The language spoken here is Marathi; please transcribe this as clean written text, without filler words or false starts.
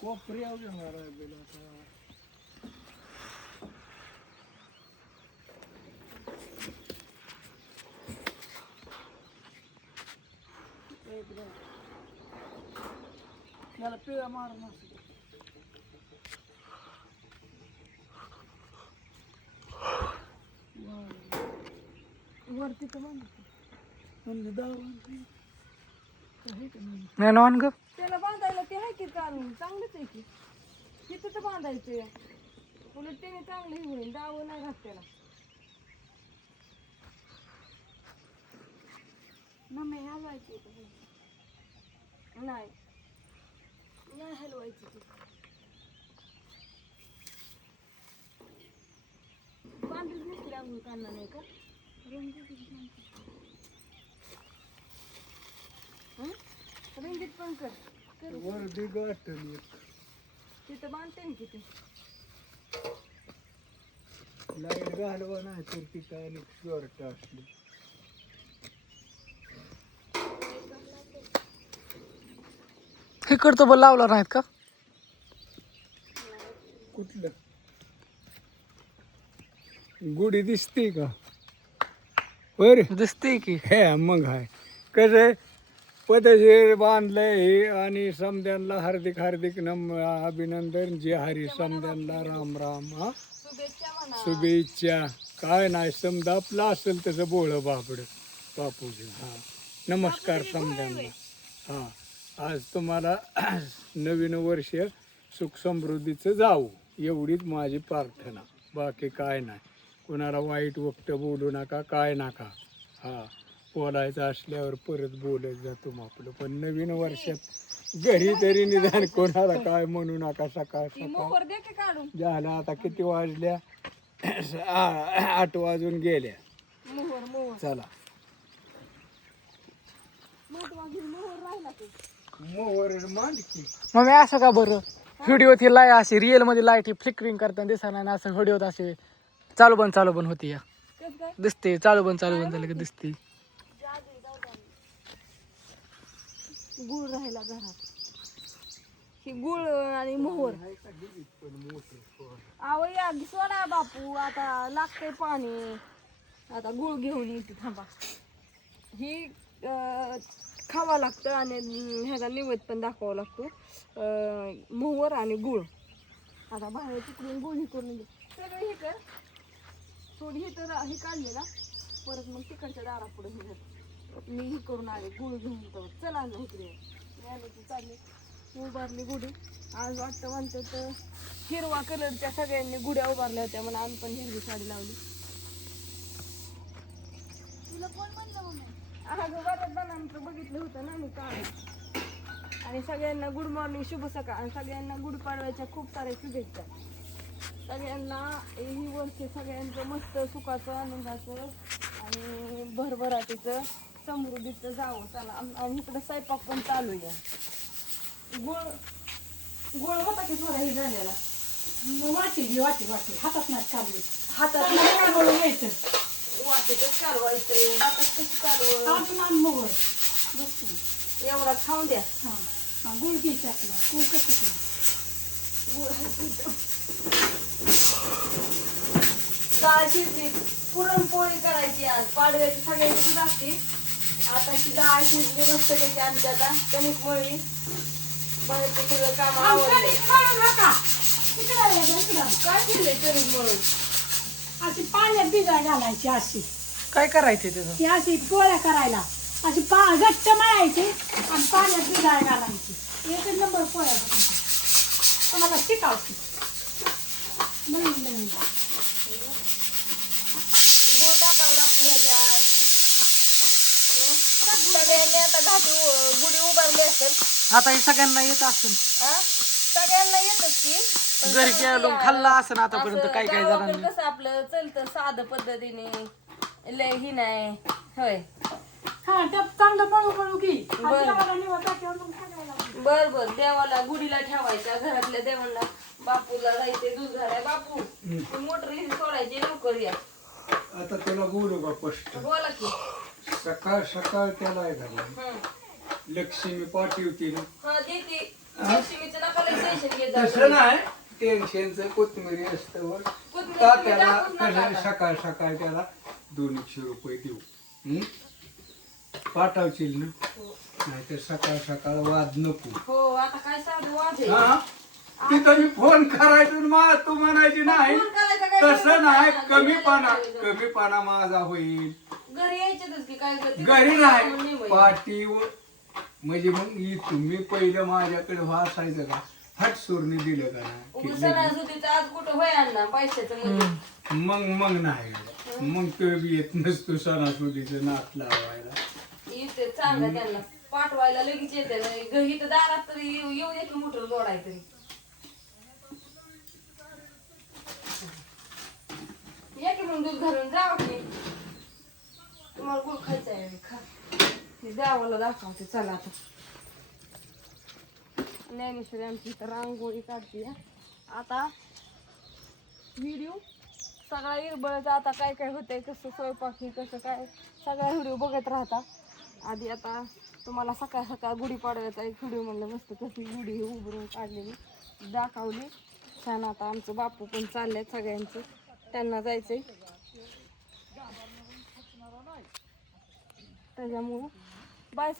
कोपऱ्यावर येणार आहे बेला आता. त्याला पिळा मारून असू दे. वरती तर म्हणलं नाही नॉन ग त्याला बांधायला ते आहे की चांगलंच आहे की तिथं तर बांधायचं उलट त्याने चांगलं हे होईल दावं नाही राहत त्याला मम्मी हलवायची नाही नाही हलवायची ती बांधून नसली आंघोळ काढणार नाही का रंगीत पण कर वरती गाठली तिथं बांधते ना किती लाईट घालवा नाही तर तिथं आणि शॉर्ट असली इकडचं बल लावला नाहीत का कुठलं गुढी दिसते का बर दिसते की हे मग आहे कसं पदशीर बांधलंय हे आणि समद्यांना हार्दिक हार्दिक अभिनंदन जे हरी समद्यांना राम राम हा शुभेच्छा म्हणा शुभेच्छा काय नाही समजा आपलं असेल तसं बोळ बापड बापूजी हा नमस्कार समद्यांना हा आज तुम्हाला नवीन वर्ष सुख समृद्धीचं जाऊ एवढीच माझी प्रार्थना बाकी काय नाही कोणाला वाईट वक्त बोलू नका काय नका हा बोलायचं असल्यावर परत बोलत जातो आपलं पण नवीन वर्षात घरी तरी निदान कोणाला काय म्हणू नका सकाळ सकाळ मोहर दे की काढून झालं आता किती वाजल्या 8 वाजून गेल्या मोहर मोहर चला मोहर राहिला की मोहर मांडकी मग मी असं का बरं व्हिडिओ ती लाय अशी रिअल मध्ये लाईट फ्लिकरिंग करताना दिसणार नाही असं व्हिडिओत असे चालू बंद होती या कसं काय दिसते चालू बंद झालं की दिसते गुळ राहिला घरात ही गुळ आणि मोहर अहो या सोडा बापू आता लागतंय पाणी आता गुळ घेऊन येते थांबा ही खावा लागतं आणि ह्याचा निवेद पण दाखवावा लागतो मोहर आणि गुळ आता बाहेर तिकडून गुळ हे करून दे सगळं हे कर थोडी हे तर हे काढलेला परत मग तिकडच्या दारापुढे हे कर मी हे करून आले गुळ घेऊन तर चला आलं इकडे मी आले की चालले उभारली गुढी आज वाटतं म्हणतं तर हिरवा कलरच्या सगळ्यांनी गुढ्या उभारल्या होत्या म्हणून आम्ही पण हिरवी साडी लावली तुला कोण म्हणलं मम्मी अगं बऱ्याच जणांचं बघितलं होतं ना मी काल आणि सगळ्यांना गुड मॉर्निंग शुभ सकाळ आणि सगळ्यांना गुढीपाडव्याच्या खूप साऱ्या शुभेच्छा सगळ्यांना ही वर्ष सगळ्यांचं मस्त सुखाचं आनंदाचं आणि भरभराटीचं समृद्धीचं जावं चला आणि इकडं स्वयंपाक पण चालू आहे गुळ होता की थोडा हे झालेला वाटी हातात नाही काढली हातात काढून घ्यायचं वाटेतच कालवायचं हातात कशी कालव आपण आण मोहर एवढा खाऊन द्या हां गुळ घ्यायचं आपला गुळ कसं डाळ शिजली पुरणपोळी करायची आज पाडव्याची सगळ्यांची लागते आता ती डाळ शिजली मस्त त्याची आमची आता कणिक मळली बाहेरचं सगळं काम आवडलंय काय केलंय कणिक मळून अशी पाण्यात भिजाय घालायची अशी काय करायचे त्याचं ती अशी पोळ्या करायला अशी घट्ट मळायची आणि पाण्यात भिजाय घालायची एक नंबर पोळ्या तुम्हाला शिकावची नवीन गुळ टाकावं लागतं ह्याच्यात सगळ्यांनी आता घाटी गुढी उभारली असेल आता हे सगळ्यांना येत असेल सगळ्यांना येतच की पण घरी गेलो खाल्ला असेल आतापर्यंत असं काय काय गावाकडं जणांनी कसं आपलं चलतं साधं पद्धतीने लय ही नाही होय हा टप चांगलं पळू की बर बर देवाला गुढीला ठेवायच्या घरातल्या देवांना बापूला जायचे दूध झालाय बापू ती मोटर सोडायची लवकर या आता त्याला बोलू का स्पष्ट बोला की सकाळ सकाळ त्याला आहे झालं हं. लक्ष्मी पाठवती ना हा देते लक्ष्मीचं नका लय टेन्शन घेत जाऊ. तसं नाही टेन्शनचं कोथमिरी असतं वर कोथिंबीर का तुम्ही त्याला टाकूच नका कसं आता. सकाळ सकाळ त्याला 200 रुपये देऊ हं? पाठवशील ना नाहीतर सकाळ सकाळ वाद नको हो आता काय साधं वाज आहे. हा तिथं मी फोन करायचं आणि तू म्हणायची नाही फोन करायचा काय तसं गरज नाही नाही. कमीपणा माझा होईल घरी यायचेच की काय करते घरी नाही पाठीवर म्हणजे मग तुम्ही पहिलं माझ्याकडे वाचायचं का हट सोडणी दिलं का नाही सणासुदीचं आज कुठं होय अण्णा पैशाचं म्हणजे मग नाही मग तो बी येत नसतो सणासुदीचं नात लावायला इथे चांगलं त्यांना पाठवायला लगेच येते घरी तर दारात तरी येऊ दे की मोटर जोडाय तरी या की मग दूध घालून जावं की तुम्हाला गुळ खायचं आहे खा हे गावाला दाखवते चला आता ज्ञानेश्वरी आमची इथं रांगोळी काढते आता व्हिडिओ सगळा इरबळचा आता काय काय होतंय कसं स्वयंपाक हे कसं काय सगळा व्हिडिओ बघत राहता आधी आता तुम्हाला सकाळ सकाळ गुढीपाडव्याचा एक व्हिडिओ म्हणलं मस्त कशी गुढी उभारून काढलेली दाखवली छान आता आमचं बापू पण चाललंय सगळ्यांचं त्यांना जायचंय त्याच्यामुळं बाय